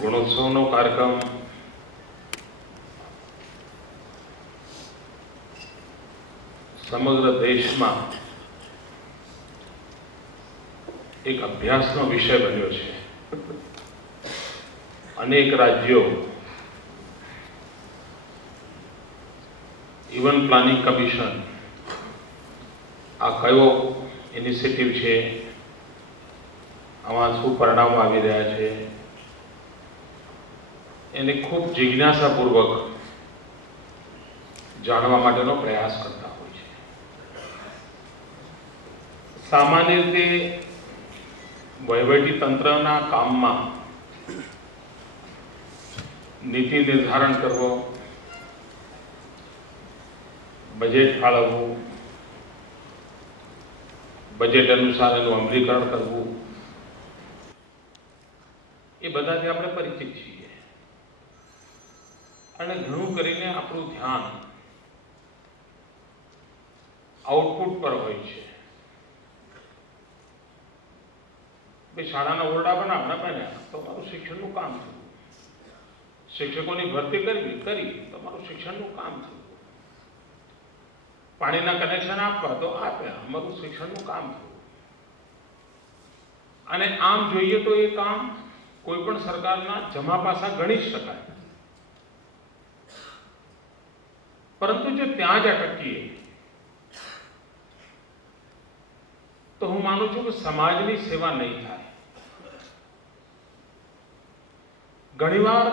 ગુણોત્સવનો કાર્યક્રમ સમગ્ર દેશમાં એક અભ્યાસનો વિષય બન્યો છે. અનેક રાજ્યો ઇવન્ટ પ્લાનિંગ કમિશન આ કયો ઇનિશિયેટિવ છે, આમાં શું પરિણામો આવી રહ્યા છે, એને ખૂબ જિજ્ઞાસાપૂર્વક જાણવા માટેનો પ્રયાસ કરતા હોય છે. સામાન્ય રીતે વહીવટી તંત્રના કામમાં નીતિ નિર્ધારણ કરવો, બજેટ ફાળવવું, બજેટ અનુસાર એનું અમલીકરણ કરવું, એ બધાથી આપણે પરિચિત છીએ. અને ઘણું કરીને આપણું ધ્યાન આઉટપુટ પર હોય છે. શાળાના ઓરડા બનાવવાના બન્યા તો મારું શિક્ષણનું કામ થયું. શિક્ષકોની ભરતી કરી તમારું શિક્ષણનું કામ થયું. પાણીના કનેક્શન આપવા તો આપ્યા, અમારું શિક્ષણનું કામ થયું. અને આમ જોઈએ તો એ કામ કોઈ પણ સરકારના જમા પાસા ગણી શકાય. પરંતુ જો ત્યાં જ અટકીએ તો હું માનું છું કે સમાજની સેવા નહીં થાય. ઘણીવાર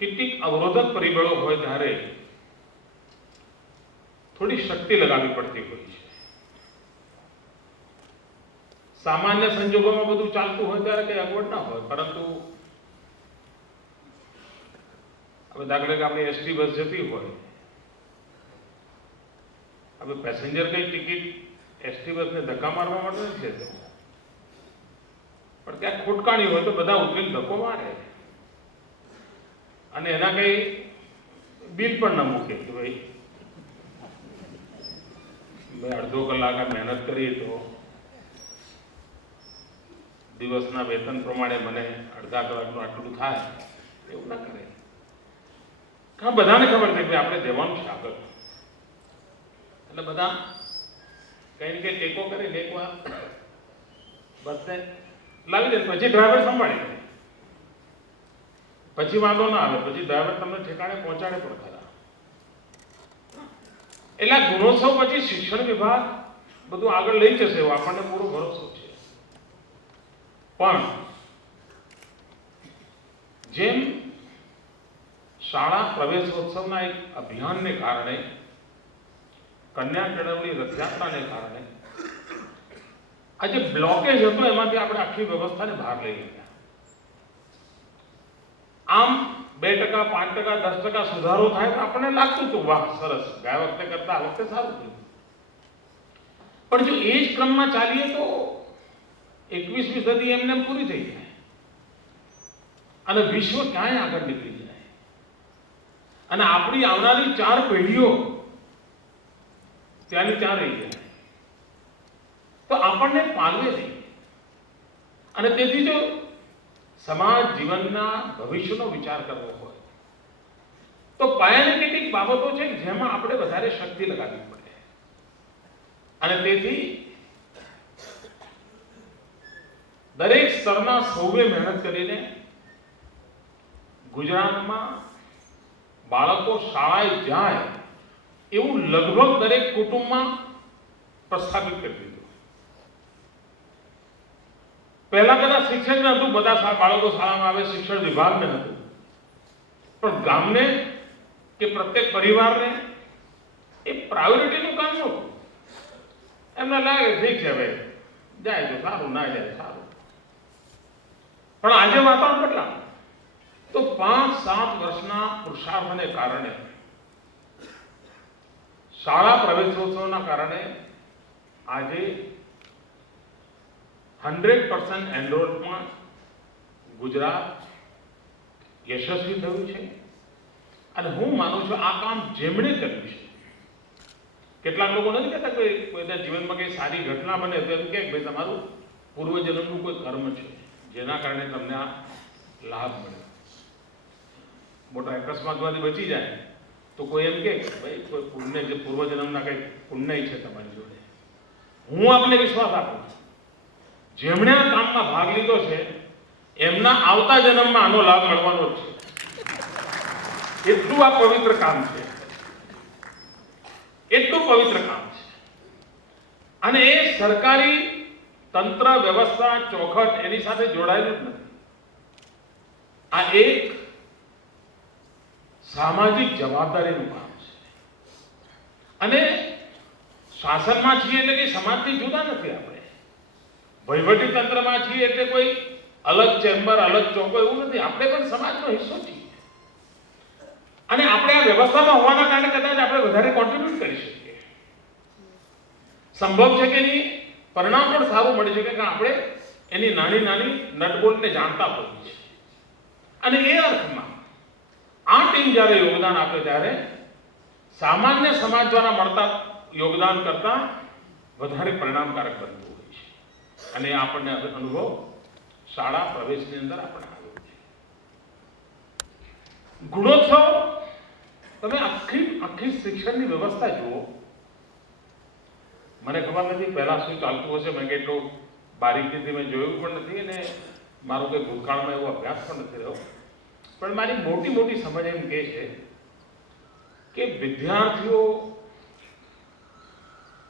કેટલીક અવરોધક પરિબળો હોય ત્યારે થોડી શક્તિ લગાવવી પડતી હોય છે. સામાન્ય સંજોગોમાં બધું ચાલતું હોય ત્યારે કઈ અગવડ ના હોય, પરંતુ હવે દાખલા કે આપણી એસટી બસ જતી હોય, હવે પેસેન્જર કઈ ટિકિટ એસટી બસને ધક્કા મારવા માટે નથી લેતો, પણ ત્યાં ખોટકાણી હોય તો બધા ઉતરીને ધક્કો મારે અને એના કઈ બિલ પણ ના મૂકે કે ભાઈ અડધો કલાક મહેનત કરી તો દિવસના વેતન પ્રમાણે મને અડધા કલાકનું આટલું થાય, એવું ના કરે. બધાને ખબર છે કે આપણે જવાનું છે આગળ, એટલે બધા કઈ ને કઈ ટેકો કરીને એક વાર બસને લાવી દે, પછી ડ્રાઈવર સંભાળી લે, પછી વાંધો ના આવે, પછી ડ્રાઈવર તમને ઠેકાણે પહોંચાડે પણ ખરા. એટલે ગુણોત્સવ પછી શિક્ષણ વિભાગ બધું આગળ લઈ જશે એવો આપણને પૂરો ભરોસો છે. પણ જેમ શાળા પ્રવેશોત્સવના એક અભિયાનને કારણે, કન્યા કેળવણી રથયાત્રાને કારણે આ જે બ્લોકેજ હતો એમાંથી આપણે આખી વ્યવસ્થાને બહાર લઈ ગયા. આમ 2%, 5%, 10% સુધારો થાય તો આપણને લાગતું હતું વાહ સરસ, ગયા વખતે કરતા આ વખતે સારું થયું. પણ જો એ જ ક્રમમાં ચાલીએ તો 21મી સદી એમને પૂરી થઈ જાય અને વિશ્વ ક્યાંય આગળ નીકળી જાય અને આપણી આવનારી 4 પેઢીઓ ત્યાંની ત્યાં રહી જાય તો આપણને પાલવે નહીં. અને તેથી જો સમાજ જીવનના ભવિષ્યનો વિચાર કરવો હોય તો પાયાની કેટલીક બાબતો છે જેમાં આપણે વધારે શક્તિ લગાવવી પડે. અને તેથી દરેક સ્તરના સૌએ મહેનત કરીને ગુજરાતમાં બાળકો શાળાએ જાય એવું લગભગ દરેક કુટુંબમાં પ્રસ્થાપિત કરી દીધું. પહેલા કદાચ શિક્ષણ ન હતું, બધા બાળકો શાળામાં આવે, શિક્ષણ વિભાગને હતું, પણ ગામને કે પ્રત્યેક પરિવારને એ પ્રાયોરિટીનું કામ નહોતું. એમને લાગે ઠીક છે હવે જાય તો સારું, ના જાય સારું. પણ આજે વાતાવરણ બદલાયું તો 5-7 વર્ષના પુરુષાર્થને કારણે, શાળા પ્રવેશોત્સવના કારણે આજે 100% એનરોલમાં ગુજરાત યશસ્વી થયું છે. અને હું માનું છું આ કામ જેમણે કર્યું છે, કેટલાક લોકો નથી કહેતા કે કોઈના જીવનમાં કઈ સારી ઘટના બને તો એમ કે ભાઈ તમારું પૂર્વજન્મનું કોઈ કર્મ છે જેના કારણે તમને આ લાભ મળે. મોટા અકસ્માતમાંથી બચી જાય તો કોઈ એમ કે ભાઈ કોઈ પુણ્ય જે પૂર્વજન્મના કંઈ પુણ્ય છે તમારી જોડે. હું આપને વિશ્વાસ આપું છું, જેમણે આ કામમાં ભાગ લીધો છે એમના આવતા જન્મમાં આનો લાભ મળવાનો જ છે. એટલું આ પવિત્ર કામ છે, એટલું પવિત્ર કામ છે. અને એ સરકારી તંત્ર વ્યવસ્થા ચોખટ એની સાથે જોડાયેલું જ નથી. આ એક સામાજિક જવાબદારીનું કામ છે. અને શાસનમાં છીએ એટલે કે સમાજથી જુદા નથી. આપણે વહીવટી તંત્રમાં છીએ એટલે કોઈ અલગ ચેમ્બર અલગ ચોકો એવું નથી. આપણે પણ સમાજનો હિસ્સો છીએ. અને આપણે આ વ્યવસ્થામાં હોવાના કારણે કદાચ આપણે વધારે કોન્ટ્રીબ્યુટ કરી શકીએ. સંભવ છે કે એની પરિણામ પણ સારું મળી શકે કે આપણે એની નાની નાની નટબોલ્ટને જાણતા હોઈએ છીએ. અને એ અર્થમાં આ ટીમ જ્યારે યોગદાન આપે ત્યારે સામાન્ય સમાજ દ્વારા મળતા યોગદાન કરતા વધારે પરિણામકારક બનતું હોય છે. અને આપણને અનુભવ શાળા પ્રવેશની અંદર આપણે આવ્યો છે. ગુણોત્સવ તમે આખી શિક્ષણની વ્યવસ્થા જુઓ. મને ખબર નથી પહેલા શું ચાલતું હશે, મેં કેટલું બારીકીથી મેં જોયું પણ નથી અને મારો કોઈ ભૂતકાળમાં એવો અભ્યાસ પણ નથી રહ્યો. પણ મારી મોટી મોટી સમજ એમ કહે છે કે વિદ્યાર્થીઓ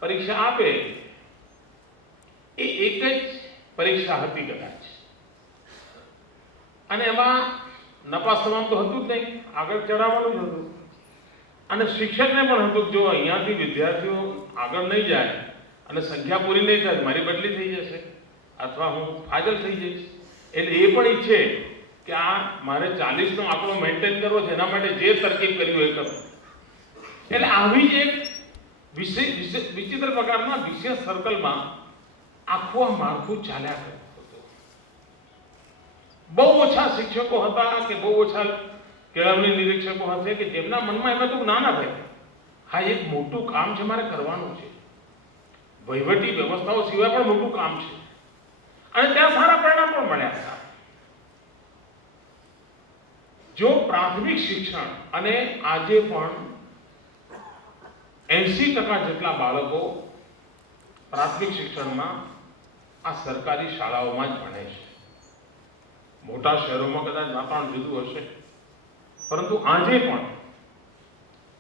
પરીક્ષા આપે એ એક જ પરીક્ષા હતી કદાચ, અને એમાં નપાસ થવાનું તો હતું જ નહીં, આગળ ચડાવવાનું જ હતું. અને શિક્ષકને પણ હતું જો અહીંયાથી વિદ્યાર્થીઓ આગળ નહીં જાય અને સંખ્યા પૂરી નહીં થાય મારી બદલી થઈ જશે અથવા હું ફાજલ થઈ જઈશ. એટલે એ પણ ઈચ્છે કે આ મારે 40નો આંકડો મેન્ટેન કરવો છે, એના માટે જે તરકીબ કરી હોય એ કરો. એટલે આવી જ એક વિચિત્ર પ્રકારના વિશેષ સર્કલમાં આખું આ માળખું ચાલ્યા કરતું હતું. બહુ ઓછા શિક્ષકો હતા કે બહુ ઓછા કેળવણી નિરીક્ષકો હશે કે જેમના મનમાં એમાં તો જ્ઞાન આવે હા એક મોટું કામ છે મારે કરવાનું છે. વહીવટી વ્યવસ્થાઓ સિવાય પણ મોટું કામ છે અને ત્યાં સારા પરિણામ પણ મળ્યા હતા. જો પ્રાથમિક શિક્ષણ અને આજે પણ 80% જેટલા બાળકો પ્રાથમિક શિક્ષણમાં આ સરકારી શાળાઓમાં જ ભણે છે. મોટા શહેરોમાં કદાચ વાતાવરણ જુદું હશે, પરંતુ આજે પણ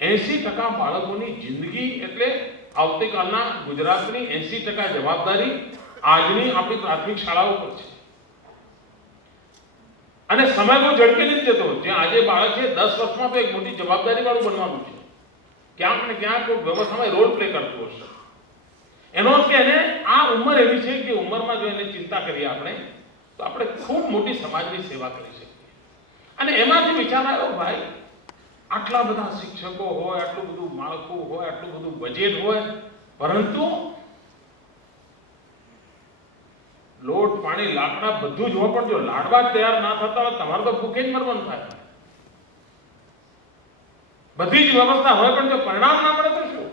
80% બાળકોની જિંદગી એટલે આવતીકાલના ગુજરાતની 80% જવાબદારી આજની આપણી પ્રાથમિક શાળાઓ પર છે. અને સમય બહુ ઝડપી નથી જતો. જે આજે બાળક છે 10 વર્ષમાં તો એક મોટી જવાબદારી વાળું બનવાનું છે. ક્યાંક ને ક્યાંક વ્યવસ્થામાં રોલ પ્લે કરતું હશે. એનો અર્થ કે એને આ ઉંમર એવી છે કે ઉંમરમાં જો એને ચિંતા કરીએ આપણે તો આપણે ખૂબ મોટી સમાજની સેવા કરી શકીએ. અને એમાંથી વિચાર આવ્યો ભાઈ આટલા બધા શિક્ષકો હોય, આટલું બધું માળખું હોય, આટલું બધું બજેટ હોય, પરંતુ લોટ પાણી લાકડા બધું જ હોય પણ જો લાડવા તૈયાર ના થતા હોય તમારે તો ભૂખે જ મરવાનું થાય. બધી જ વ્યવસ્થા હોય પણ જો પરિણામ ના મળે તો શું?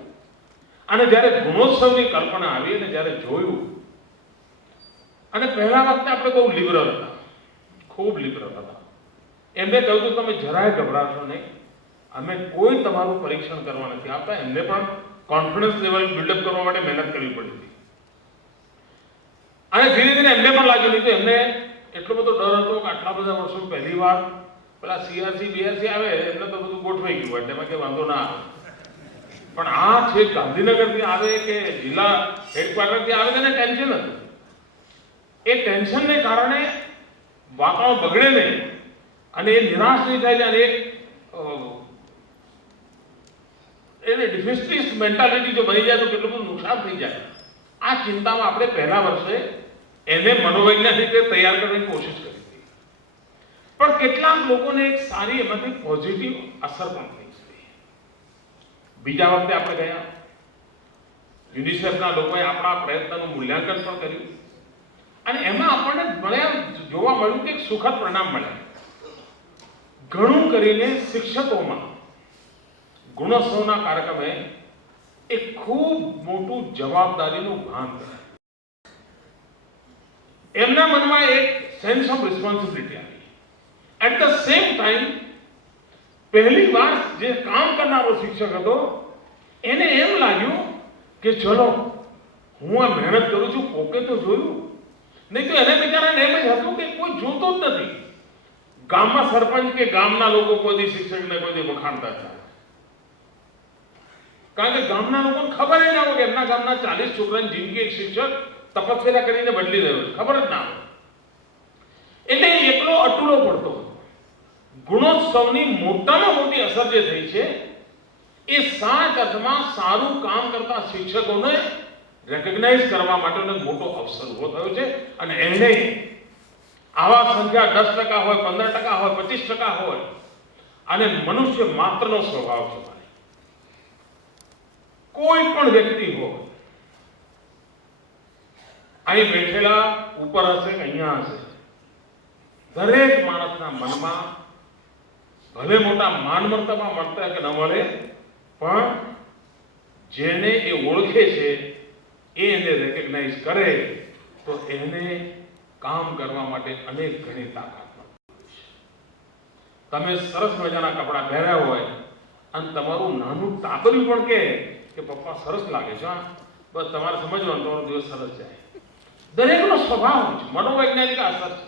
અને જ્યારે ગુણોત્સવની કલ્પના આવી અને જ્યારે જોયું, અને પહેલા વખતે આપણે બહુ લિબરલ હતા, ખૂબ લિબરલ હતા. એમને કહ્યું હતું તમે જરાય ગભરાશો નહીં, અમે કોઈ તમારું પરીક્ષણ કરવા નથી આવતા. એમને પણ કોન્ફિડન્સ લેવલ બિલ્ડઅપ કરવા માટે મહેનત કરવી પડી હતી. અને ધીરે ધીરે એમને પણ લાગ્યું નહીં તો એમને એટલો બધો ડર હતો કે આટલા બધા વર્ષો પહેલી વાર પેલા CRC BRC આવે એમને તો બધું ગોઠવાઈ ગયું એટલે એમાં કંઈ વાંધો ના આવે. પણ આ છે ગાંધીનગરથી આવે કે જિલ્લા હેડક્વાર્ટરથી આવે તેને ટેન્શન હતું. એ ટેન્શનને કારણે વાતાવરણ બગડે નહીં અને એ નિરાશ નહીં થાય અને એને ડિફેન્સિવ મેન્ટાલિટી જો બની જાય તો કેટલું બધું નુકસાન થઈ જાય. આ ચિંતામાં આપણે પહેલા વર્ષે એને મનોવૈજ્ઞાનિક રીતે તૈયાર કરવાની કોશિશ કરી હતી. પણ કેટલાક લોકોને એક સારી એમાંથી પોઝિટિવ અસર પણ થઈ છે. બીજા વખતે આપણે ગયા યુનિસેફના લોકોએ આપણા પ્રયત્નનું મૂલ્યાંકન પણ કર્યું અને એમાં આપણને જોવા મળ્યું કે એક સુખદ પરિણામ મળ્યા. ઘણું કરીને શિક્ષકોમાં ગુણોત્સવના કાર્યક્રમે એક ખૂબ મોટું જવાબદારીનું ભાન કર્યું. એમના મનમાં એક સેન્સ ઓફ રિસ્પોન્સિબિલિટી આવી. એટ ધ સેમ ટાઈમ પહેલી વાર જે કામ કરનારો શિક્ષક હતો એને એમ લાગ્યું કે ચલો હું આ મહેનત કરું છું, કોકે તો જોયું. નહીં તો એને બિચારાને એમ જ હતું કે કોઈ જોતું જ નથી. ગામમાં સરપંચ કે ગામના લોકો કોઈ શિક્ષકને કોઈ વખાણતા હતા, કારણ કે ગામના લોકોને ખબર જ ના હોય કે એમના ગામના 40 છોકરાની જિંદગી એક શિક્ષક તપસ્યા કરીને બદલી રહ્યો છે, ખબર જ ના હોય. એટલે એકલો અટૂળો પડતો હતો. ગુણોત્સવની મોટામાં મોટી અસર જે થઈ છે એ 7 અર્થમાં સારું કામ કરતા શિક્ષકોને રેકગ્નાઇઝ કરવા માટેનો મોટો અવસર ઉભો થયો છે. અને એને આવા સંખ્યા 10% હોય, 15% હોય, 25% હોય, અને મનુષ્ય માત્રનો સ્વભાવ છે. કોઈ પણ વ્યક્તિ હોય, અહીં બેઠેલા ઉપર હશે કે અહીંયા હશે, દરેક માણસના મનમાં ભલે મોટા માન મર્તબા મળતા કે ન મળે, પણ જેને એ ઓળખે છે એ એને રેકગ્નાઇઝ કરે તો એને કામ કરવા માટે અનેક ઘણી તાકાત મળે. તમે સરસ મજાના કપડાં પહેર્યા હોય અને તમારું નાનું તાબરું પણ કે પપ્પા સરસ લાગે છે, બસ તમારે સમજવાનું તમારો દિવસ સરસ જાય. દરેકનો સ્વભાવ છે, મનોવૈજ્ઞાનિક અસર છે.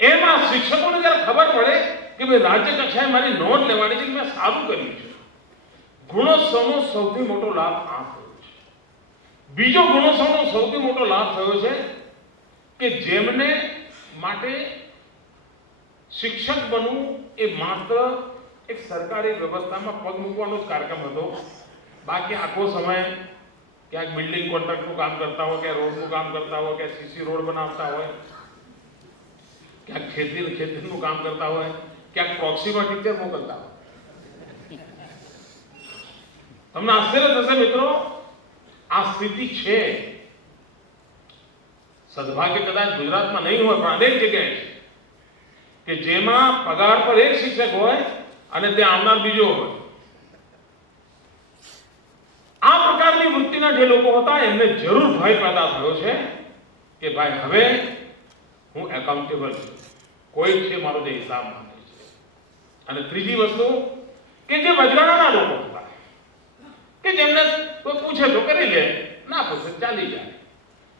એમાં શિક્ષકોને જયારે ખબર પડે કે ભાઈ રાજ્ય કક્ષાએ મારી નોંધ લેવાની છે, મેં સારું કર્યું છે, ગુણોત્સવનો સૌથી મોટો લાભ આ થયો છે. બીજો ગુણોત્સવનો સૌથી મોટો લાભ થયો છે કે જેમને માટે શિક્ષક બનવું એ માત્ર એક સરકારી વ્યવસ્થામાં પગ મૂકવાનો જ કાર્યક્રમ હતો. બાકી આખો સમય ક્યાંક બિલ્ડિંગ કોન્ટ્રાક્ટનું કામ કરતા હોય, ક્યાંક રોડનું કામ કરતા હોય, ક્યાંક સીસી રોડ બનાવતા હોય, ક્યાંક ખેતીનું કામ કરતા હોય, ક્યાંક પ્રોક્સીમાં ટીચર મોકલતા હોય. તમને આશ્ચર્ય થશે મિત્રો, આ સ્થિતિ છે. સદભાગ્ય કદાચ ગુજરાતમાં નહીં હોય, પણ અનેક જગ્યાએ છે કે જેમાં પગાર પર એક શિક્ષક હોય અને ત્યાં આવનાર બીજો હોય. આ પ્રકારની વૃત્તિના જે લોકો હતા એમને જરૂર ભય પેદા થયો છે કે ભાઈ હવે હું એકાઉન્ટેબલ છું, કોઈ છે મારો જે હિસાબ માંગે છે. અને ત્રીજી વસ્તુ કે જે વજરાણાના લોકો હતા કે જેમને કોઈ પૂછે તો કરી લે, ના પૂછે ચાલી જાય.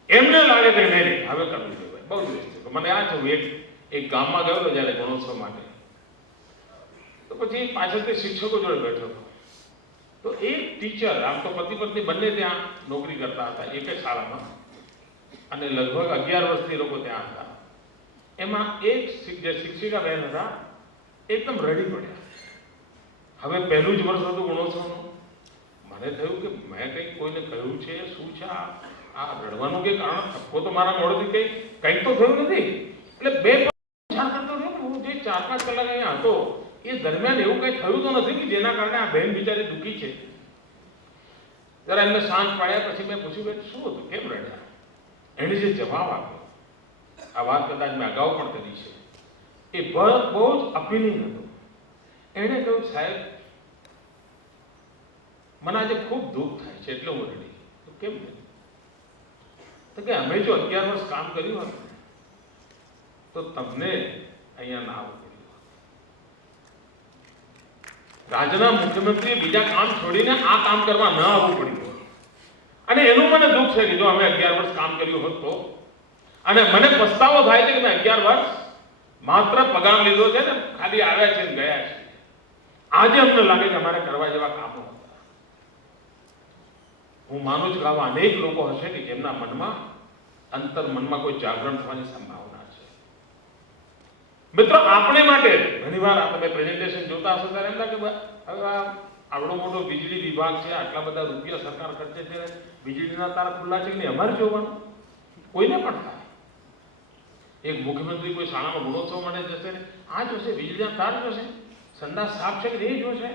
એમને લાગે કે નહીં હવે કરવું જોઈએ, બહુ દિવસ થયો. મને આ છું, એક ગામમાં ગયો હતો જ્યારે ગુણોત્સવ માટે, તો પછી પાછળથી શિક્ષકો જોડે બેઠો હતો. તો એક ટીચર, આમ તો પતિ પત્ની બંને ત્યાં નોકરી કરતા હતા એક જ શાળામાં, અને લગભગ 11 વર્ષથી લોકો ત્યાં હતા. એમાં એક જે શિક્ષિકા બહેન હતા એકદમ રડી પડ્યા. હવે પહેલું જ વર્ષ હતું ગુણોત્સવનું. મને થયું કે મેં કંઈક કોઈને કહ્યું છે, શું છે આ રડવાનું કે કારણ? થપ્પો તો મારા મોઢેથી કંઈક તો થયું નથી. એટલે બે વિચાર કરતો રહ્યો કે હું જે 4-5 કલાક અહીંયા હતો એ દરમિયાન એવું કંઈ થયું તો નથી કે જેના કારણે આ બહેન બિચારી દુઃખી છે. જરા એમને શાંત પાડ્યા પછી મેં પૂછ્યું કે શું હતું, કેમ રડ્યા? એને જે જવાબ આપ્યો, આ વાત કદાચ મેં અગાઉ પણ કરી છે, એ બહુ જ અપીલિંગ હતો. એણે કહ્યું, સાહેબ મને આજે ખૂબ દુઃખ થાય છે એટલે હું રડી. તો કેમ? તો કે અમે જો 11 વર્ષ કામ કર્યું હતું તો તમને અહીંયા ના આવવું પડ્યું. રાજ્યના મુખ્યમંત્રીએ બીજા કામ છોડીને આ કામ કરવા ન આવવું પડ્યું. અને એનું મને દુઃખ છે કે જો અમે 11 વર્ષ કામ કર્યું હોત તો. અને મને પસ્તાવો થાય છે કે મેં 11 વર્ષ માત્ર પગાર લીધો છે ને, ખાલી આવ્યા છે ને ગયા છે. આજે અમને લાગે કે અમારે કરવા જેવા કામો હતા. હું માનું છું કે આવા અનેક લોકો હશે કે જેમના મનમાં અંતર મનમાં કોઈ જાગરણ થવાની સંભાવના છે. મિત્રો, આપણે માટે ઘણીવાર તમે પ્રેઝન્ટેશન જોતા હશો ત્યારે એમ લાગે હવે આવડો મોટો વીજળી વિભાગ છે, આટલા બધા રૂપિયા સરકાર ખર્ચે છે, વીજળીના તાર ખુલ્લા છે કે નહીં અમારે જોવાનું? કોઈને પણ થાય. એક મુખ્યમંત્રી કોઈ શાળામાં ગુણોત્સવ માટે જશે, આ જોશે વીજળીના તાર જોશે, સંડાસ સાફ છે કે નહીં જોશે.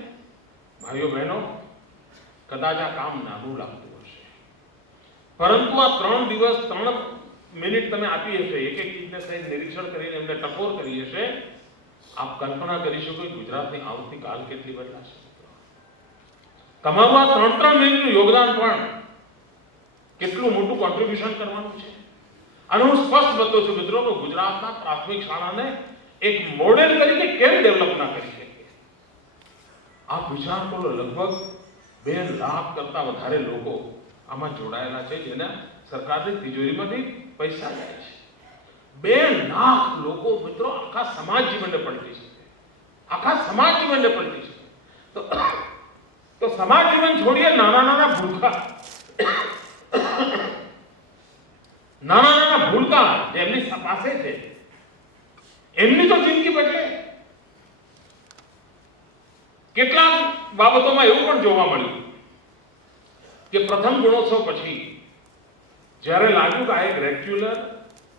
ભાઈઓ બહેનો, કદાચ આ કામ નાનું લાગતું હશે, પરંતુ આ 3 દિવસ 3 મિનિટ તમે આપી હશે, એક ચીજને સહિત નિરીક્ષણ કરીને એમને ટકોર કરી હશે, આપ કલ્પના કરી શકો ગુજરાતની આવતીકાલ કેટલી બદલાશે. તમારું આ 3 મિનિટનું યોગદાન પણ કેટલું મોટું કોન્ટ્રીબ્યુશન કરવાનું છે. અને હું સ્પષ્ટ બતાવું છું મિત્રો કે ગુજરાતના પ્રાથમિક શાળાને એક મોડેલ તરીકે કેમ ડેવલપ ના કરી શકીએ? આ વિચાર કરો, લગભગ 2 લાખ કરતા વધારે લોકો આમાં જોડાયેલા છે, જેના સરકારની તિજોરીમાંથી પૈસા જાય છે. 2 લાખ લોકો મિત્રો આખા સમાજ જીવનને પલટી શકે, આખા સમાજ જીવનને પલટી શકે. તો સમાજ જીવન છોડીએ, નાના ભૂલકા જેમની પાસે છે એમની તો જિંદગી બદલે. કેટલાક બાબતોમાં એવું પણ જોવા મળ્યું કે પ્રથમ ગુણોત્સવ પછી જ્યારે લાગ્યું કે આ એક રેગ્યુલર,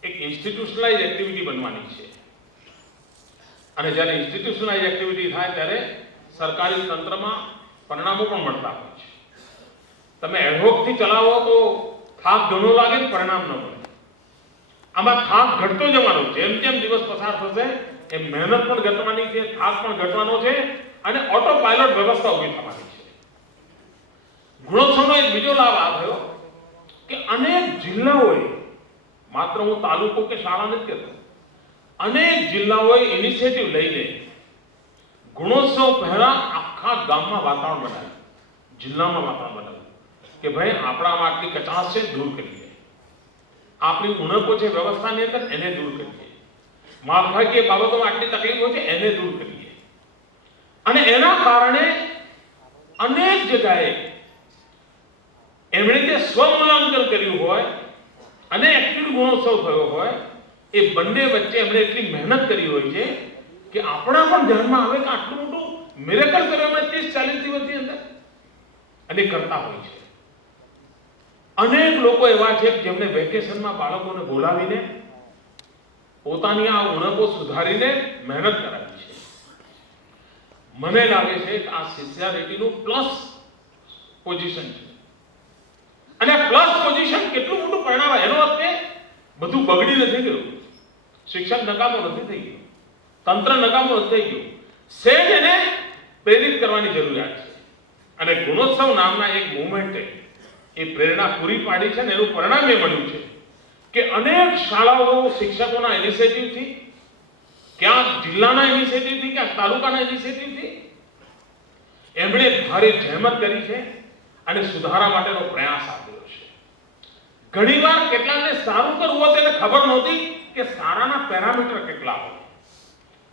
એક ઇન્સ્ટિટ્યુશનલાઇઝ એક્ટિવિટી બનવાની છે, અને જ્યારે ઇન્સ્ટિટ્યુશનલાઇઝ એક્ટિવિટી થાય ત્યારે સરકારી તંત્રમાં પરિણામો પણ મળતા હોય છે. તમે એડહોકથી ચલાવો તો થાક ઘણો લાગે, પરિણામ ન મળે. આમાં થાક ઘટતો જવાનો, જેમ જેમ દિવસ પસાર થશે એમ મહેનત પણ ઘટવાની છે, થાક પણ ઘટવાનો છે, અને ઓટો પાયલોટ વ્યવસ્થા ઉભી થવાની છે. ગુણોત્સવનો એક બીજો લાભ આ થયો કે અનેક જિલ્લાઓએ, માત્ર હું તાલુકો કે શાળા નથી કહેતો, અનેક જિલ્લાઓએ ઇનિશિયેટિવ લઈને ગુણોત્સવ પહેલા આખા ગામમાં વાતાવરણ બનાવ્યું, જિલ્લામાં વાતાવરણ બનાવ્યું કે ભાઈ આપણામાં આટલી કચાશ છે, દૂર કરીએ. આપણી ઉણપો છે વ્યવસ્થાની અંદર, એને દૂર કરીએ. માળખાકીય બાબતોમાં આટલી તકલીફો છે, એને દૂર કરીએ. અને એના કારણે અનેક જગ્યાએ એમણે જે સ્વમૂલ્યાંકન કર્યું હોય અને એક્ટિવ ગુણોત્સવ થયો હોય, એ બંને વચ્ચે એમણે એટલી મહેનત કરી હોય છે કે આપણા પણ ધ્યાનમાં આવે કે આટલું મોટું મિરેકલ કર્યો એમણે 30-40 દિવસની અંદર, અને કરતા હોય છે. અનેક લોકો એવા છે જેમને વેકેશનમાં બાળકોને બોલાવીને પોતાની આ ઉણપો સુધારીને મહેનત કરાવી છે. મને લાગે છે કે આ સિન્સિયરિટીનું પ્લસ પોઝિશન છે. અને પ્લસ પોઝિશન કેટલું મોટું પરિણામ, એનો અર્થ કે બધું બગડી નથી ગયું, શિક્ષણ નકામો નથી થઈ ગયો, તંત્ર નકામો નથી થઈ ગયું. સેજ એને પ્રેરિત કરવાની જરૂરિયાત છે. અને ગુણોત્સવ નામના એક મુવમેન્ટે એ પ્રેરણા પૂરી પાડી છે, અને એનું પરિણામ એ મળ્યું છે કે અનેક શાળાઓ શિક્ષકોના ઇનિશિયેટિવથી, ક્યાંક જિલ્લાના ઇનિશિયેટિવથી, ક્યાંક તાલુકાના ઇનિશિયેટિવથી એમણે ભારે જહેમત કરી છે અને સુધારા માટેનો પ્રયાસ આપ્યો છે. ઘણીવાર કેટલાકને સારું કરવું હોય તેને ખબર નહોતી કે સારાના પેરામીટર કેટલા હોય.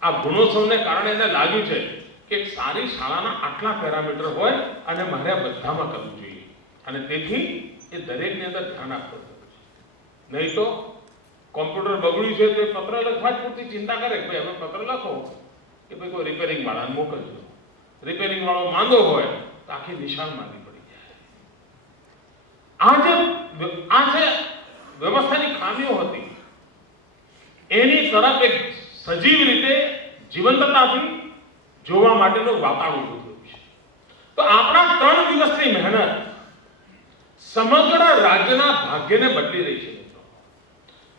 આ ગુણોત્સવને કારણે એને લાગ્યું છે કે સારી શાળાના આટલા પેરામીટર હોય અને મારે બધામાં કરવું જોઈએ, અને તેથી એ દરેકની અંદર ધ્યાન આપવું છે. નહીં તો કોમ્પ્યુટર બગડ્યું છે તો પત્ર લખવા જ પૂરતી ચિંતા કરે કે ભાઈ હવે પત્ર લખો કે ભાઈ કોઈ રિપેરિંગ વાળાને મોકલજો. રિપેરિંગ વાળો માંદો હોય તો આખી નિશાન માંદી પડી જાય. આ જે વ્યવસ્થાની ખામીઓ હતી એની તરફ એક સજીવ રીતે જીવંતતાથી જોવા માટેનું વાતાવરણ ઉભું થયું છે. તો આપણા 3 દિવસની મહેનત સમગ્ર રાજ્યના ભાગ્યને બદલી રહી છે.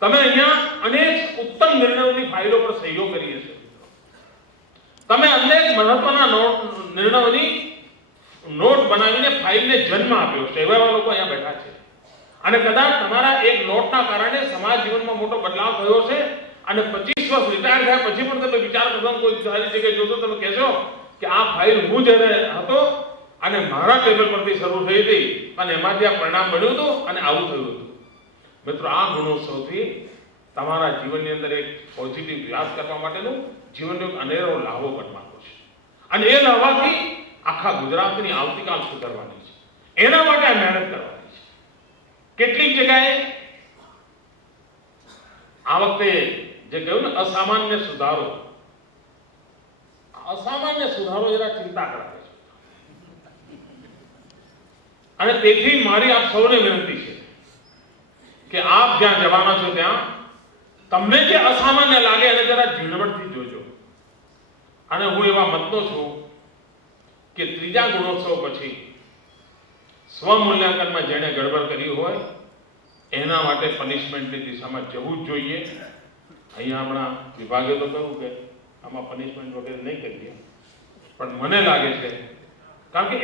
તમે અહીંયા અનેક ઉત્તમ નિર્ણયોની ફાઇલો પર સહીઓ કરી હશે. તમે અનેક મહત્વના નિર્ણયોની નોટ બનાવીને ફાઇલને જન્મ આપ્યો છે. એવા લોકો અહીંયા બેઠા છે, અને કદાચ તમારા એક નોટના કારણે સમાજ જીવનમાં મોટો બદલાવ થયો છે. અને 25 વર્ષ રિટાયર થયા પછી પણ તમે વિચાર કરશો, કોઈ સારી જગ્યાએ જોશો, તમે કહેશો કે આ ફાઇલ હું જ્યારે હતો અને મારા ટેબલ પરથી શરૂ થઈ હતી અને એમાંથી આ પરિણામ મળ્યું હતું અને આવું થયું હતું. મિત્રો, આ ગુણોત્સવથી તમારા જીવનની અંદર એક પોઝિટિવ વ્યાસ કરવા માટેનું જીવનનો એક અનેરો લાભો બનવાનો છે, અને એ લાવવાથી આખા ગુજરાતની આવતીકાલ સુધારવાની છે. એના માટે આ મહેનત કરવાની છે. કેટલીક જગ્યાએ આ વખતે જે કહ્યું ને અસામાન્ય સુધારો જરા ચિંતા કરાવે છે. અને તેથી મારી આપ સૌને વિનંતી છે કે આપ જ્યાં જવાના છો ત્યાં તમને જે અસામાન્ય લાગે એને જરા ઝીણવટથી જોજો. અને હું એવા મતનો છું કે ત્રીજા ગુણોત્સવ પછી સ્વમૂલ્યાંકનમાં જેણે ગડબડ કરી હોય એના માટે પનિશમેન્ટની દિશામાં જવું જ જોઈએ. અહીંયા હમણાં વિભાગે તો કહ્યું કે આમાં પનિશમેન્ટ વગેરે નહીં કરીએ, પણ મને લાગે છે કારણ કે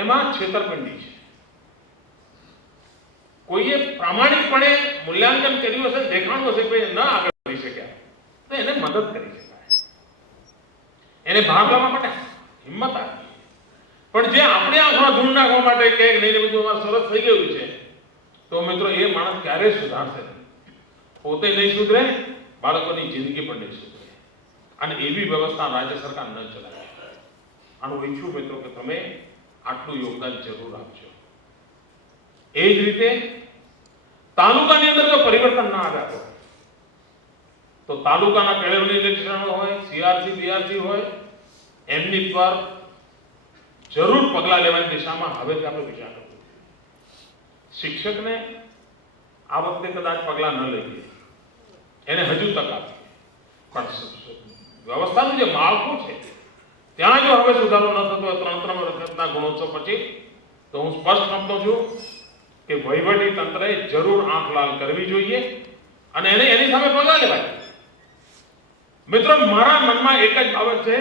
એમાં છેતરપિંડી છે. કોઈએ પ્રામાણિકપણે મૂલ્યાંકન કર્યું હશે, દેખાણું હશે કે ન આગળ વધી શક્યા, તો એને મદદ કરી શકાય, એને ભાગ લેવા માટે હિંમત આપી. પણ જે આપણે આંખમાં ધૂળ નાખવા માટે કે નહીં બધું અમારું સરસ થઈ ગયું છે, તો મિત્રો એ માણસ ક્યારેય સુધારશે નહીં. પોતે નહીં સુધરે, બાળકોની જિંદગી પણ નહીં સુધરે. અને એવી વ્યવસ્થા રાજ્ય સરકાર ન ચલાવે. આનું ઈચ્છું મિત્રો કે તમે આટલું યોગદાન જરૂર આપજો. એ જ રીતે તાલુકાની અંદર જો પરિવર્તન ના આવ્યા હોય તો તાલુકાના કેળવણી નિરીક્ષણો હોય, સીઆરસી બીઆરસી હોય, એમની પર જરૂર પગલાં લેવાની દિશામાં હવેથી આપણે વિચાર કરવો. શિક્ષકને આ વખતે કદાચ પગલાં ન લઈએ, એને હજુ તક આપીએ, પણ વ્યવસ્થાનું જે માળખું છે ત્યાં જો હવે સુધારો ન થતો હોય 3 વખતના ગુણોત્સવ પછી, તો હું સ્પષ્ટ સમજો છું કે વહીવટી તંત્રએ જરૂર આંખ લાલ કરવી જોઈએ અને એને એની સામે પગલાં લેવાય. મિત્રો, મારા મનમાં એક જ બાબત છે,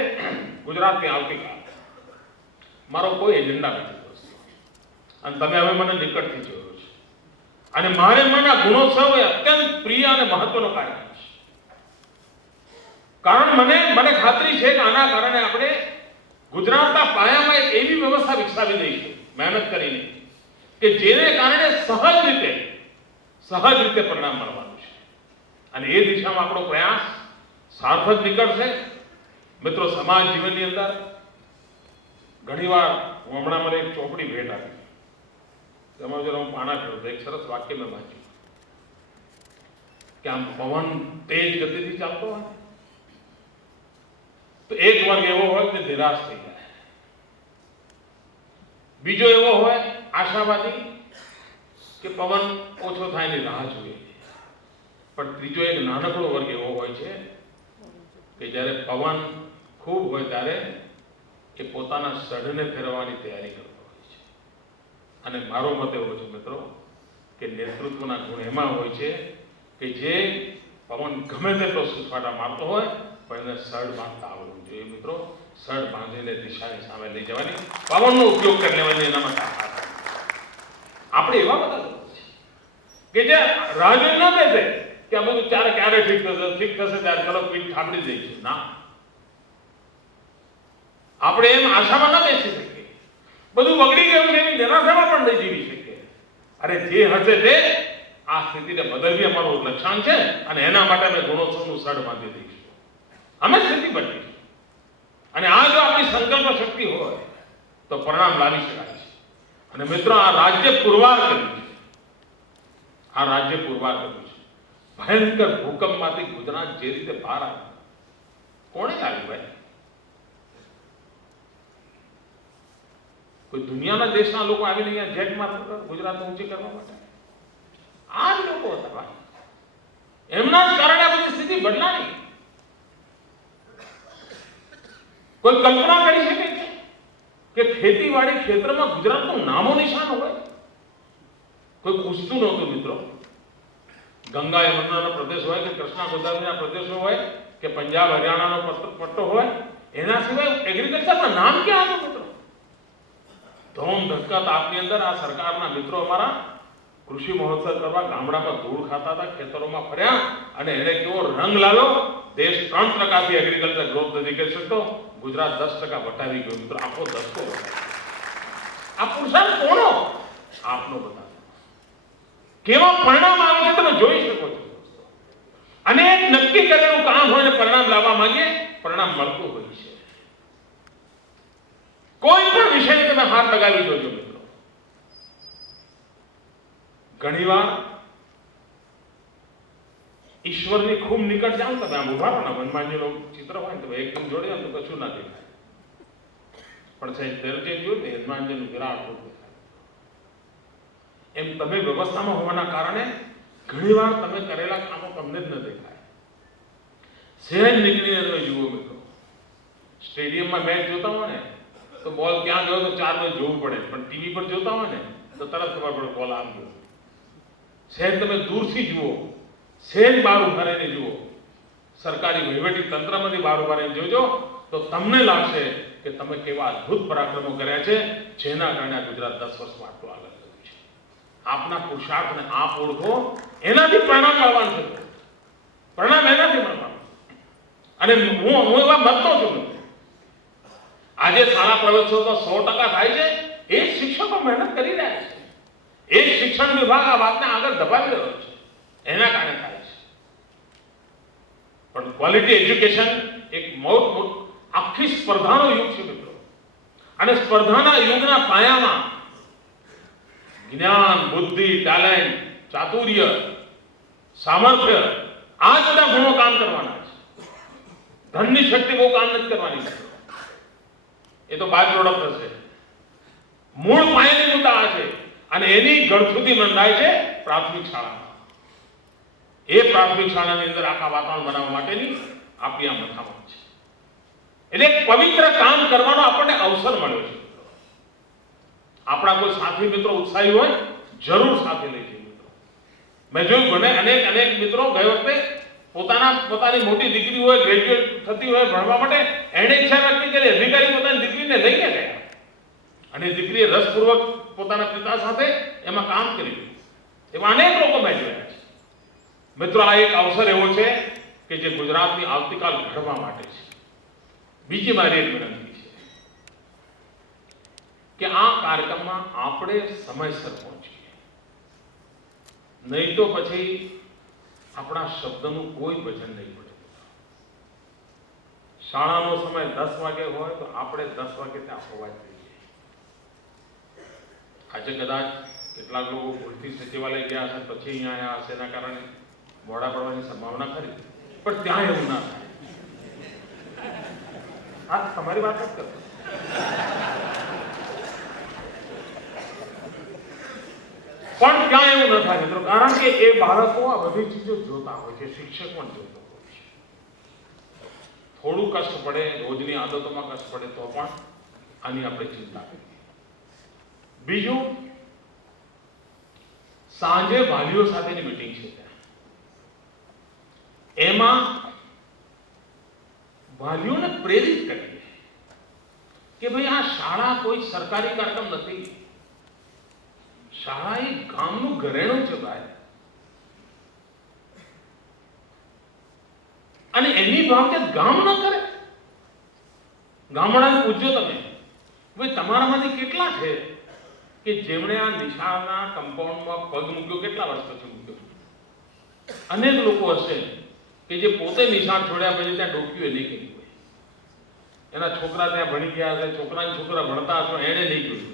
ગુજરાતની આવતીકાલ. મારો કોઈ એજન્ડા નથી દોસ્તો, અને તમે હવે મને નિકટથી જોયો છે, અને મારે મનના ગુણોત્સવ એ અત્યંત પ્રિય અને મહત્વનો કાર્યક્રમ છે. કારણ મને ખાતરી છે કે આના કારણે આપણે ગુજરાતના પાયામાં એક એવી વ્યવસ્થા વિકસાવી દઈશું મહેનત કરીને કે જેને કારણે સહજ રીતે પરિણામ મળવાનું છે. અને એ દિશામાં આપણો પ્રયાસ સાર્થક નીકળશે. મિત્રો, સમાજ જીવનની અંદર ઘણીવાર હું હમણાં મને એક ચોપડી ભેટ આપી, તેમાં જરા હું પાના ખેડૂત એક સરસ વાક્ય મેં વાંચ્યું કે આમ પવન તેજ ગતિથી ચાલતો હોય તો એક વર્ગ એવો હોય કે નિરાશ થઈ જાય, બીજો એવો હોય આશાવાદી કે પવન ઓછો થાય ની રાહ જોઈએ, પણ ત્રીજો એક નાનકડો વર્ગ એવો હોય છે કે જ્યારે પવન ખૂબ હોય ત્યારે એ પોતાના સઢને ફેરવવાની તૈયારી કરતો હોય છે. અને મારો મત એવો છે મિત્રો કે નેતૃત્વના ગુણ એમાં હોય છે કે જે પવન ગમે તેટલો સુસવાટા મારતો હોય પણ એને સડ બાંધતા આવડવું જોઈએ. મિત્રો, સડ બાંધીને દિશાની સામે લઈ જવાની, પવનનો ઉપયોગ કરી લેવાની એનામાં તાકાત. આપણે એવા બધા લોકો છે કે જે રાહ જોઈ ન બેસે કે આ બધું ક્યારે ઠીક થશે ત્યારે ચલો પીઠ થાપડી દઈશું. ના, આપણે એમ આશામાં ન બેસી શકીએ, બધું બગડી ગયું છે એવી નિરાશામાં પણ નહીં જીવી શકીએ. અરે જે હશે તે આ સ્થિતિને બદલવી અમારું લક્ષ્યાંક છે, અને એના માટે અમે ગુણોત્સવનું સડ બાંધી દઈશું, અમે સ્થિતિ બદલીશું. અને આ જો આપણી સંકલ્પ શક્તિ હોય તો પરિણામ લાવી શકાય છે. અને મિત્રો, આ રાજ્ય પુરવાર કર્યું છે, આ રાજ્ય પુરવાર કર્યું છે. ભયંકર ભૂકંપમાંથી ગુજરાત જે રીતે બહાર આવ્યું, કોણે લાવ્યું ભાઈ? કોઈ દુનિયાના દેશના લોકો આવીને અહીંયા જેટ મારતા ગુજરાત ઊંચી કરવા માટે? આ જ લોકો હતા ભાઈ. એમના જ કારણે આ બધી સ્થિતિ બદલાની. કોઈ કલ્પના કરી શકે છે કે ખેતીવાડી ક્ષેત્રમાં ગુજરાતનું નામો નિશાન હોય? કોઈ પૂછતું નહોતું મિત્રો. ગંગા યમુનાનો પ્રદેશ હોય કે કૃષ્ણા ગોદાવરીના પ્રદેશો હોય કે પંજાબ હરિયાણાનો પટ્ટો હોય, એના સિવાય એગ્રીકલ્ચરના નામ ક્યાં હતું મિત્રો? ધોમ ધક્કા તાપની અંદર આ સરકારના મિત્રો અમારા કૃષિ મહોત્સવ કરવા ગામડામાં ધૂળ ખાતા હતા, ખેતરોમાં ફર્યા, અને એને કેવો રંગ લાવ્યો. દેશ 3% એગ્રીકલ્ચર ગ્રોથ નથી કરી શકતો, ગુજરાત 10% વટાવી ગયું મિત્રો. આખો દસકો આ પુરુષાર્થ કોનો? આપનો બધા. કેવા પરિણામ આવે છે તમે જોઈ શકો છો. અને એક નક્કી કરેલું કામ હોય ને પરિણામ લાવવા માંગીએ, પરિણામ મળતું હોય છે. કોઈ પણ વિષયને તમે હાથ લગાવી જોજો મિત્રો. ઘણીવાર ઈશ્વરની ખૂબ નિકટ જાઓ તમે આમ ઉભા રહો ને, હનુમાનજીનું ચિત્ર હોય ને તમે એકદમ જોડે તો કશું ના દેખાય, પણ સાહેબ દરજે જોયું ને હનુમાનજીનું વિરાટ રૂપ દેખાય. એમ તમે વ્યવસ્થામાં હોવાના કારણે ઘણીવાર તમે કરેલા કામો તમને જ ન દેખાય. સહેજ નીકળીને તમે જુઓ મિત્રો, સ્ટેડિયમમાં મેચ જોતા હોય ને તો બોલ ક્યાં ગયો તો 4 મિનિટ જોવું પડે, પણ ટીવી પર જોતા હોય ને તો તરત ખબર પડે બોલ આમ ગયો. સહેજ તમે દૂરથી જુઓ, સહેજ બહાર ઉભા રહીને જુઓ, સરકારી વહીવટી તંત્રમાંથી બહાર ઉભા રહીને જોજો તો તમને લાગશે કે તમે કેવા અદ્ભુત પરાક્રમો કર્યા છે, જેના કારણે આ ગુજરાત 10 વર્ષમાં આટલું આગળ ગયું છે. આપના પુરુષાર્થને આપ ઓળખો, એનાથી પરિણામ મળવાનું છે. પરિણામ એનાથી મળવાનું. અને હું એવા મતનો છું. આજે શાળા પ્રવેશોત્સવ 100% થાય છે, એ શિક્ષકો મહેનત કરી રહ્યા છે. એ શિક્ષણ વિભાગ આ વાતને આગળ ધપાવી રહ્યો છે, એના કારણે થાય છે. પણ ક્વોલિટી એજ્યુકેશન એક આખી સ્પર્ધાનો યુગ છે મિત્રો. અને સ્પર્ધાના યુગના પાયામાં જ્ઞાન, બુદ્ધિ, ટેલેન્ટ, ચાતુર્ય, સામર્થ્ય, આ બધા ગુણો કામ કરવાના છે. ધનની શક્તિ બહુ કામ નથી કરવાની, એ તો બાય પ્રોડક્ટ હશે. મૂળ પાયાની મુદ્દા આ છે. અને એની ગળથુથી બંધાય છે પ્રાથમિક શાળામાં. એ પ્રાથમિક શાળાની અંદર આખા વાતાવરણ બનાવવા માટેની આપણી આ મથામણ છે. એટલે એક પવિત્ર કામ કરવાનો આપણને અવસર મળ્યો છે. આપણા કોઈ સાથી મિત્રો ઉત્સાહી હોય, જરૂર સાથે લઈ જઈએ મિત્રો. મેં જોયું ઘણે અનેક મિત્રો ગયે વખતે પોતાની મોટી દીકરી હોય, ગ્રેજ્યુએટ થતી હોય ભણવા માટે, એને ઈચ્છા વ્યક્ત કરી, અધિકારી પોતાની દીકરીને લઈને ગયા અને દીકરીએ રસપૂર્વક પોતાના પિતા સાથે એમાં કામ કર્યું. એવા અનેક લોકો મેં જોયા છે મિત્રો. આ એક અવસર એવો છે કે જે ગુજરાતની આવતીકાલ ઘડવા માટે છે. બીજી મારી એક વિનંતી છે કે આ કાર્યક્રમમાં આપણે સમયસર પહોંચીએ, નહીં તો પછી આપણા શબ્દનું કોઈ વજન નહીં પડે. શાળાનો સમય 10 વાગે હોય તો આપણે 10 વાગે ત્યાં હોવા જ જોઈએ. આજે કદાચ કેટલાક લોકો ભૂલથી સચિવાલય ગયા હશે, પછી અહીંયા આવ્યા હશે, એના કારણે મોડા પડવાની સંભાવના ખરી, પણ ત્યાં એવું ના થાય. આ તમારી વાત જ કરો. પણ ક્યાં એવું ન થાય મિત્રો, કારણ કે એ બાળકો આ બધી ચીજો જોતા હોય છે, શિક્ષક પણ જોતો હોય છે. થોડું કષ્ટ પડે, રોજની આદતોમાં કષ્ટ પડે તો પણ આની આપણે ચિંતા કરીએ. બીજું, સાંજે વાલીઓ સાથેની મીટિંગ છે. એમાં વાલીઓને પ્રેરિત કરીએ કે ભાઈ આ શાળા કોઈ સરકારી કાર્યક્રમ નથી. શાળા એ ગામનું ઘરેણું છે ભાઈ. અને એની બાબતે ગામ ન કરે. ગામડાને પૂછજો તમે, ભાઈ તમારામાંથી કેટલા છે કે જેમણે આ નિશાળના કમ્પાઉન્ડમાં પગ મૂક્યો, કેટલા વર્ષ પછી મૂક્યો? અનેક લોકો હશે કે જે પોતે નિશાળ છોડ્યા પછી ત્યાં ડોક્યું એ નહીં કર્યું હોય. એના છોકરા ત્યાં ભણી ગયા હશે, છોકરાના છોકરા ભણતા હશે, એને નહીં જોયું.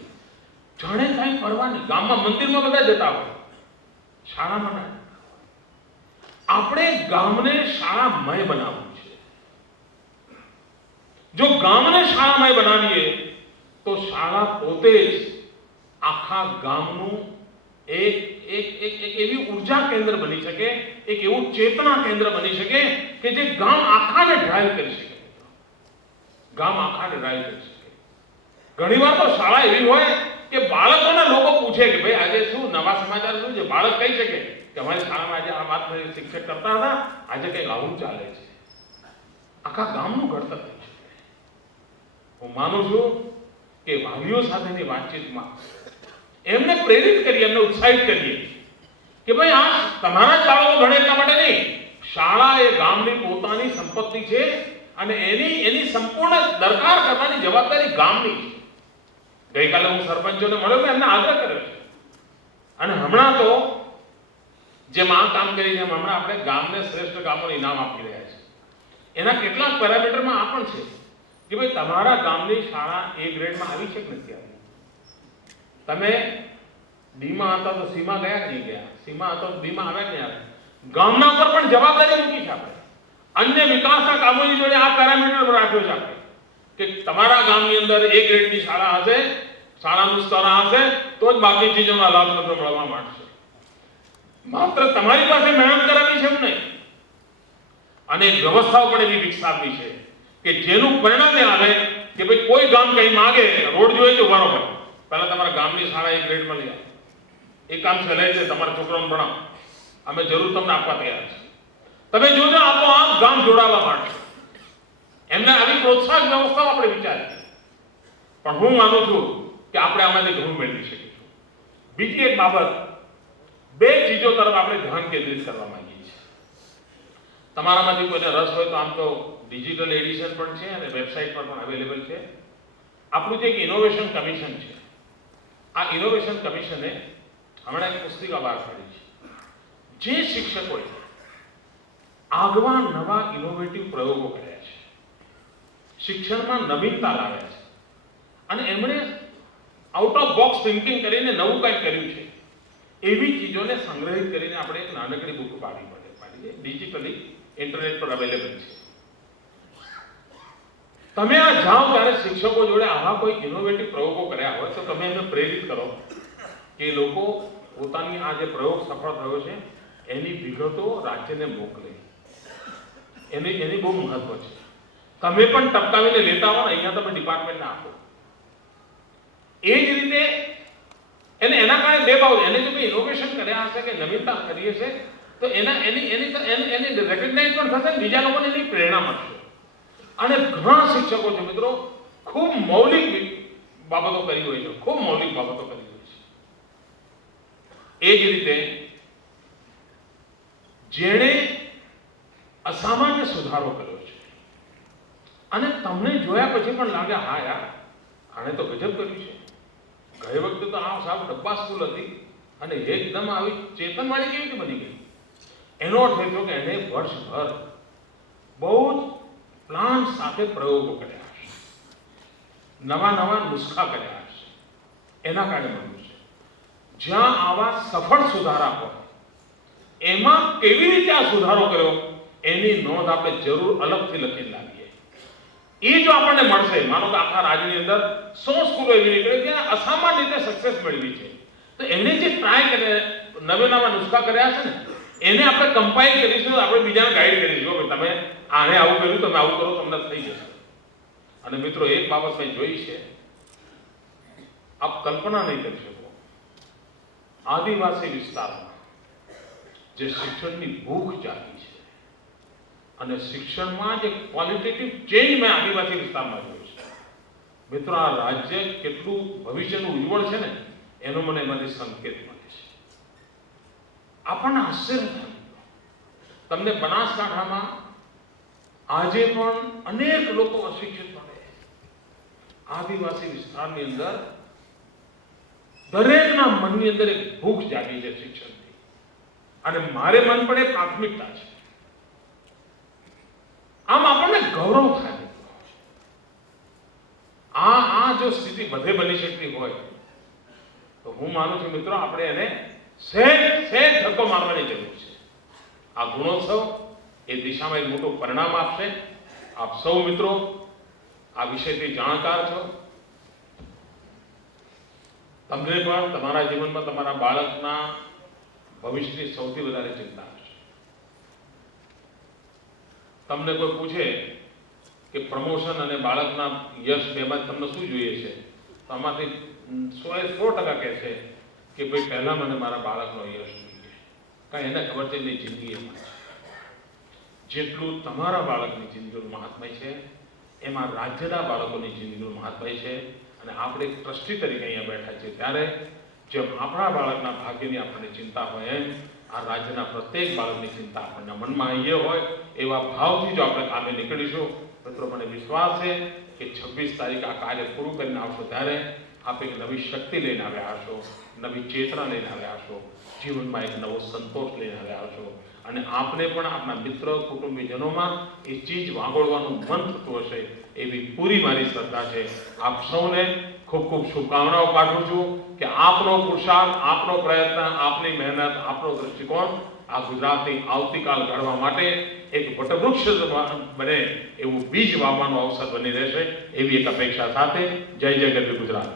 જાણે કાંઈ પરવાની. ગામમાં મંદિરમાં બધા જતા હોય, શાળામાં ના. આપણે ગામને શાળામય બનાવવું છે. જો ગામને શાળામય બનાવીએ તો શાળા પોતે જ આખા ગામનું એક એવી ઉર્જા કેન્દ્ર બની શકે, એક એવું ચેતના કેન્દ્ર બની શકે કે જે ગામ આખાને ડ્રાઈવ કરી શકે. ગામ આખાને ડ્રાઈવ કરી શકે. ઘણીવાર તો શાળા એવી હોય કે બાળકોના લોકો પૂછે કે ભાઈ આજે શું નવા સમાચાર શું છે? બાળક કહી શકે કે અમારી શાળામાં આજે આ વાત શિક્ષક કરતા હતા, આજે કંઈક આવું ચાલે છે. આખા ગામનું ઘડતર થઈ શકે. હું માનું છું કે વાલીઓ સાથેની વાતચીતમાં એમને પ્રેરિત કરીએ, એમને ઉત્સાહિત કરીએ કે ભાઈ આ તમારા જ બાળકો ભણે એટલા માટે નહીં, શાળા એ ગામની પોતાની સંપત્તિ છે અને એની સંપૂર્ણ દરકાર કરવાની જવાબદારી ગામની છે. ગઈકાલે હું સરપંચોને મળ્યો, મેં એમને આગ્રહ કર્યો છે. અને હમણાં તો જેમ આ કામ કરી છે, હમણાં આપણે ગામને શ્રેષ્ઠ ગામોનું ઇનામ આપી રહ્યા છે. એના કેટલાક પેરામીટરમાં આ પણ છે કે ભાઈ તમારા ગામની શાળા એ ગ્રેડમાં આવી છે કે નથી આવી. તમે ડીમાં હતા તો સીમાં ગયા કે નહીં ગયા, સીમાં હતા તો ડીમાં આવ્યા કે નહીં આવ્યા. ગામના પર પણ જવાબદારી મૂકી છે આપણે. અન્ય વિકાસના કામોની જોડે આ પેરામીટર રાખ્યો છે આપણે કે તમારા ગામની અંદર એ ગ્રેડની શાળા હશે, શાળાનું સ્તર હશે તો જ બાકી ચીજોના લાભ તમને મળવા માંડશે. માત્ર તમારી પાસે મહેનત કરાવી છે એમ નહીં, અને વ્યવસ્થાઓ પણ એવી વિકસાવવી છે કે જેનું પરિણામ એ આવે કે ભાઈ કોઈ ગામ કંઈ માગે, રોડ જોઈએ તો ઉભા રહો, પહેલા તમારા ગામની શાળા એ ગ્રેડ મળી જાય. એ કામ સહેલાઈ છે, તમારા છોકરાઓને ભણાવો, અમે જરૂર તમને આપવા તૈયાર છે. તમે જોજો આપોઆપ ગામ જોડાવા માંડશે. એમને આવી પ્રોત્સાહક વ્યવસ્થાઓ આપણે વિચારીએ. પણ હું માનું છું કે આપણે આમાંથી ઘણું મેળવી શકીશું. બીજી એક બાબત બે ચીજો તરફ આપણે ધ્યાન કેન્દ્રિત કરવા માંગીએ છીએ. તમારામાંથી કોઈને રસ હોય તો આમ તો ડિજિટલ એડિશન પણ છે અને વેબસાઇટ પર પણ અવેલેબલ છે. આપણું જે એક ઇનોવેશન કમિશન છે, આ ઇનોવેશન કમિશને હમણાં એક પુસ્તિકા બહાર પાડી છે જે શિક્ષકોએ આગવા નવા ઇનોવેટિવ પ્રયોગો કર્યા છે, શિક્ષણમાં નવીનતા લાવ્યા છે અને એમણે આઉટ ઓફ બોક્સ થિંકિંગ કરીને નવું કંઈક કર્યું છે, એવી ચીજોને સંગ્રહિત કરીને આપણે એક નાનકડી બુક પાડી છે, ડિજિટલી ઇન્ટરનેટ પર અવેલેબલ છે. તમે આ જાઓ ત્યારે શિક્ષકો જોડે આવા કોઈ ઇનોવેટિવ પ્રયોગો કર્યા હોય તો તમે એમને પ્રેરિત કરો કે લોકો પોતાની આ જે પ્રયોગ સફળ થયો છે એની વિગતો રાજ્યને મોકલે. એની બહુ મહત્વ છે. તમે પણ ટપકાવીને લેતા હો ને, અહીંયા તમે ડિપાર્ટમેન્ટને આપો. એ જ રીતે એના કારણે બે બાબત, એને જો ઇનોવેશન કર્યા હશે કે નવીનતા કરીએ છે તો એની રેકગ્નાઇઝ પણ થશે ને બીજા લોકોને એની પ્રેરણા મળશે. અને ઘણા શિક્ષકો છે મિત્રો, ખૂબ મૌલિક બાબતો કરી હોય છે, ખૂબ મૌલિક બાબતો કરી હોય છે. એ જ રીતે જેણે અસામાન્ય સુધારો કર્યો છે અને તમને જોયા પછી પણ લાગે હા યાર આણે તો ગજબ કર્યું છે. ગઈ વખતે તો આ સાહેબ ડબ્બા સ્કૂલ હતી અને એકદમ આવી ચેતનવાળી કેવી રીતે બની ગઈ. એનો અર્થ એ થયો કે એને વર્ષભર બહુ જ પ્લાન સાથે પ્રયોગો કર્યા હશે, નવા નવા નુસ્ખા કર્યા હશે, એના કારણે બન્યું છે. જ્યાં આવા સફળ સુધારા હોય એમાં કેવી રીતે આ સુધારો કર્યો એની નોંધ આપણે જરૂર અલગથી લખીને લાવીએ. એ જો આપણને મળશે, માનો કે આખા રાજ્યની અંદર 100 સ્કૂલો એવી નીકળે કે અસામાન્ય રીતે સક્સેસ મેળવી છે, તો એને જે ટ્રાય કરે નવા નુસ્ખા કર્યા છે ને એને આપણે કમ્પાઇલ કરીશું, આપણે બીજાને ગાઈડ કરીશું કે તમે આને આવું કર્યું, તમે આવું કરો, તમને થઈ જશે. અને મિત્રો એક બાબત મેં જોઈ છે, આપ કલ્પના નહીં કરી શકો, આદિવાસી વિસ્તારમાં જે શિક્ષણની ભૂખ જાગી છે અને શિક્ષણમાં જે ક્વોલિટેટિવ ચેન્જ મેં આદિવાસી વિસ્તારમાં જોયું છે. મિત્રો આ રાજ્ય કેટલું ભવિષ્યનું ઉજ્જવળ છે ને એનો મને એમાંથી સંકેત મળે છે. આપણને આશ્ચર્ય થાય, તમને બનાસકાંઠામાં આજે પણ અનેક લોકો અશિક્ષિત મળે. આદિવાસી વિસ્તારની અંદર દરેકના મનની અંદર એક ભૂખ જાગી છે શિક્ષણની, અને મારે મન પણ એ પ્રાથમિકતા છે. આમ આપણને ગૌરવ થાય. આ જો સ્થિતિ બધે બની શકતી હોય તો હું માનું છું મિત્રો આપણે એને સહેજ ધક્કો મારવાની જરૂર છે. આ ગુણોત્સવ એ દિશામાં એક મોટું પરિણામ આપશે. આપ સૌ મિત્રો આ વિષયથી જાણકાર છો. તમને પણ તમારા જીવનમાં તમારા બાળકના ભવિષ્યની સૌથી વધારે ચિંતા હશે. તમને કોઈ પૂછે કે પ્રમોશન અને બાળકના યશ બેમાં તમને શું જોઈએ છે, તો આમાંથી 100% કહેશે કે ભાઈ પહેલા મને મારા બાળકનો યશ જોઈએ. કારણ એને ખબર છે એની જિંદગી એમાં છે. જેટલું તમારા બાળકની જિંદગીનું મહાત્મય છે એમાં રાજ્યના બાળકોની જિંદગીનું મહાત્મય છે. અને આપણે એક ટ્રસ્ટી તરીકે અહીંયા બેઠા છીએ ત્યારે જેમ આપણા બાળકના ભાગ્યની આપણને ચિંતા હોય એમ આ રાજ્યના પ્રત્યેક બાળકની ચિંતા આપણને મનમાં એ હોય એવા ભાવથી જો આપણે કામે નીકળીશું મિત્રો, મને વિશ્વાસ છે કે 26 તારીખ આ કાર્ય પૂરું કરીને આવશો ત્યારે આપ એક નવી શક્તિ લઈને આવ્યા હશો, નવી ચેતના લઈને આવ્યા હશો, જીવનમાં એક નવો સંતોષ લઈને આવ્યા હશો. અને આપને પણ આપના મિત્ર કુટુંબીજનોમાં એ ચીજ વાગોળવાનું મન થતું હશે એવી પૂરી મારી શ્રદ્ધા છે. આપ સૌને ખૂબ ખૂબ શુભકામનાઓ પાઠવું છું કે આપનો પુરુષાર્થ, આપનો પ્રયત્ન, આપની મહેનત, આપનો દૃષ્ટિકોણ આ ગુજરાતની આવતીકાલ ઘડવા માટે એક વટવૃક્ષ બને એવું બીજ વાવવાનો અવસર બની રહેશે એવી એક અપેક્ષા સાથે જય જય ગરવી ગુજરાત.